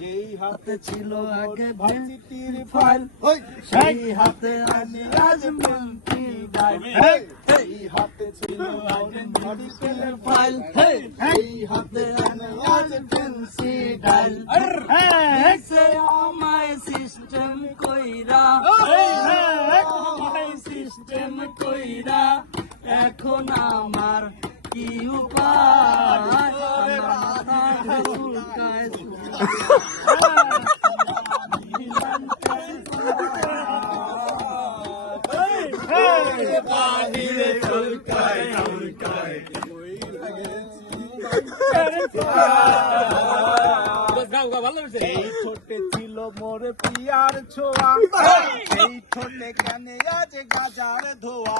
যেই হাতে ছিল আগে ভার্সিটির ফাইল সেই হাতে আনি আজ মন্ত্রী ডাইল এই হাতে ছিল আগে মেডিকেলের ফাইল এই হাতে আনি আজ ফ্যান্সি ডাইল সে আমায় সিস্টেম কইরা সিস্টেম কইরা এখন আমার কি উপায় চুলকায় এই ছোটে ছিল মোর পিয়ার ছোয়া এই ছোটে কানে আজ গাজার ধোয়া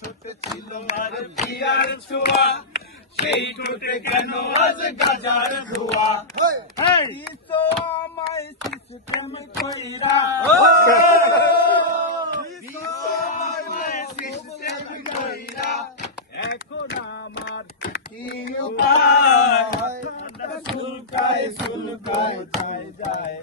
ছোটে ছিল মোর পিয়ার ছোয়া সেই ছোটে কেন আজ গাজার ধোয়া দিছো আমায় সিস্টেম কইরা সিস্টেম কইরা এখন আমার কি উপায় সুলকায় সুলকায় যায় যায়